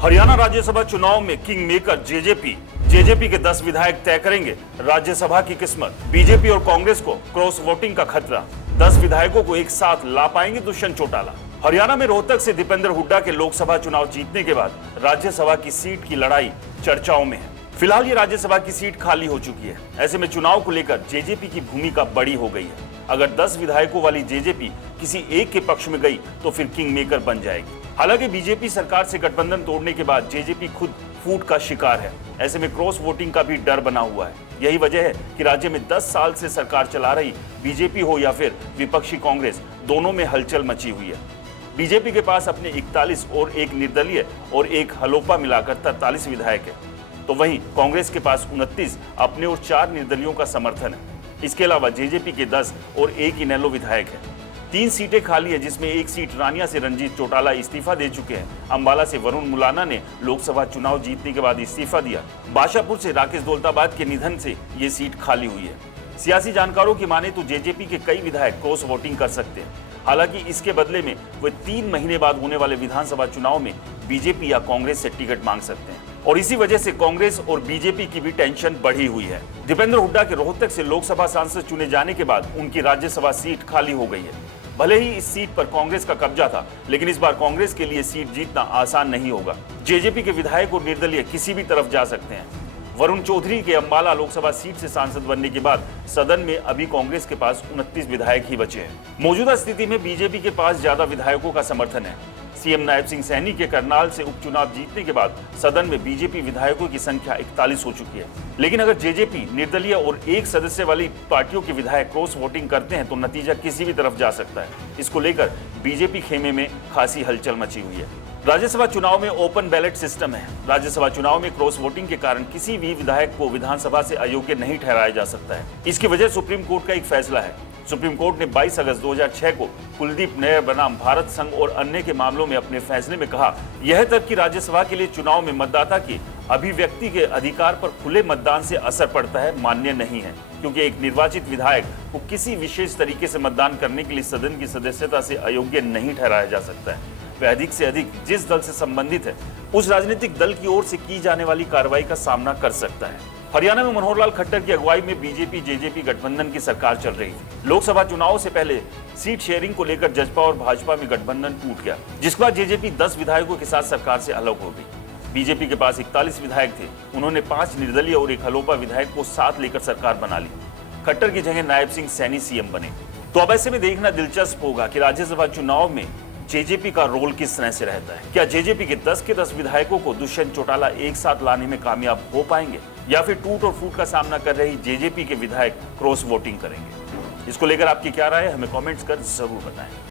हरियाणा राज्यसभा चुनाव में king maker JJP के 10 विधायक तय करेंगे राज्यसभा की किस्मत। बीजेपी और कांग्रेस को क्रॉस वोटिंग का खतरा। 10 विधायकों को एक साथ ला पाएंगे दुष्यंत चौटाला। हरियाणा में रोहतक से दीपेंद्र हुड्डा के लोकसभा चुनाव जीतने के बाद राज्यसभा की सीट की लड़ाई चर्चाओं में है। फिलहाल ये राज्यसभा की सीट खाली हो चुकी है। ऐसे में चुनाव को लेकर जेजेपी की भूमिका बड़ी हो गई है। अगर 10 विधायकों वाली जेजेपी किसी एक के पक्ष में गई तो फिर किंग मेकर बन जाएगी। हालांकि बीजेपी सरकार से गठबंधन तोड़ने के बाद जेजेपी खुद फूट का शिकार है। ऐसे में क्रॉस वोटिंग का भी डर बना हुआ है। यही वजह है कि राज्य में 10 साल से सरकार चला रही बीजेपी हो या फिर विपक्षी कांग्रेस, दोनों में हलचल मची हुई है। बीजेपी के पास अपने 41 और एक निर्दलीय और एक हलोपा मिलाकर 43 विधायक है, तो वहीं कांग्रेस के पास 29 अपने और 4 निर्दलियों का समर्थन है। इसके अलावा जेजेपी के 10 और एक इनेलो विधायक है। 3 सीटें खाली है, जिसमें एक सीट रानिया से रंजीत चौटाला इस्तीफा दे चुके हैं। अंबाला से वरुण मुलाना ने लोकसभा चुनाव जीतने के बाद इस्तीफा दिया। बाशापुर से राकेश दौलताबाद के निधन से ये सीट खाली हुई है। सियासी जानकारों की माने तो जेजेपी के कई विधायक क्रॉस वोटिंग कर सकते हैं। हालांकि इसके बदले में वे 3 महीने बाद होने वाले विधानसभा चुनाव में बीजेपी या कांग्रेस से टिकट मांग सकते हैं और इसी वजह से कांग्रेस और बीजेपी की भी टेंशन बढ़ी हुई है। दीपेंद्र हुड्डा के रोहतक से लोकसभा सांसद चुने जाने के बाद उनकी राज्यसभा सीट खाली हो गई है। भले ही इस सीट पर कांग्रेस का कब्जा था, लेकिन इस बार कांग्रेस के लिए सीट जीतना आसान नहीं होगा। जेजेपी के विधायक और निर्दलीय किसी भी तरफ जा सकते हैं। वरुण चौधरी के अंबाला लोकसभा सीट से सांसद बनने के बाद सदन में अभी कांग्रेस के पास 29 विधायक ही बचे हैं। मौजूदा स्थिति में बीजेपी के पास ज्यादा विधायकों का समर्थन है। सीएम नायब सिंह सैनी के करनाल से उपचुनाव जीतने के बाद सदन में बीजेपी विधायकों की संख्या 41 हो चुकी है। लेकिन अगर जेजेपी, निर्दलीय और एक सदस्य वाली पार्टियों के विधायक क्रॉस वोटिंग करते हैं तो नतीजा किसी भी तरफ जा सकता है। इसको लेकर बीजेपी खेमे में खासी हलचल मची हुई है। राज्यसभा चुनाव में ओपन बैलेट सिस्टम है। राज्यसभा चुनाव में क्रॉस वोटिंग के कारण किसी भी विधायक को विधानसभा से अयोग्य नहीं ठहराया जा सकता है। इसकी वजह सुप्रीम कोर्ट का एक फैसला है। सुप्रीम कोर्ट ने 22 अगस्त 2006 को कुलदीप नैयर बनाम भारत संघ और अन्य के मामलों में अपने फैसले में कहा, यह तक कि राज्यसभा के लिए चुनाव में मतदाता की अभिव्यक्ति के अधिकार पर खुले मतदान से असर पड़ता है, मान्य नहीं है, क्योंकि एक निर्वाचित विधायक को किसी विशेष तरीके से मतदान करने के लिए सदन की सदस्यता से अयोग्य नहीं ठहराया जा सकता है। वह अधिक से अधिक जिस दल से संबंधित है उस राजनीतिक दल की ओर से की जाने वाली कार्रवाई का सामना कर सकता है। हरियाणा में मनोहर लाल खट्टर की अगुवाई में बीजेपी जेजेपी गठबंधन की सरकार चल रही थी। लोकसभा चुनाव से पहले सीट शेयरिंग को लेकर जसपा और भाजपा में गठबंधन टूट गया, जिसके बाद जेजेपी 10 विधायकों के साथ सरकार से अलग हो गई। बीजेपी के पास 41 विधायक थे। उन्होंने 5 निर्दलीय और एक हलोपा विधायक को साथ लेकर सरकार बना ली। खट्टर की जगह नायब सिंह सैनी सीएम बने। तो अब ऐसे में देखना दिलचस्प होगा कि राज्यसभा चुनाव में जेजेपी का रोल किस तरह से रहता है। क्या जेजेपी के 10 के 10 विधायकों को दुष्यंत चौटाला एक साथ लाने में कामयाब हो पाएंगे या फिर टूट और फूट का सामना कर रही जेजेपी के विधायक क्रॉस वोटिंग करेंगे? इसको लेकर आपकी क्या राय है, हमें कमेंट्स कर जरूर बताएं।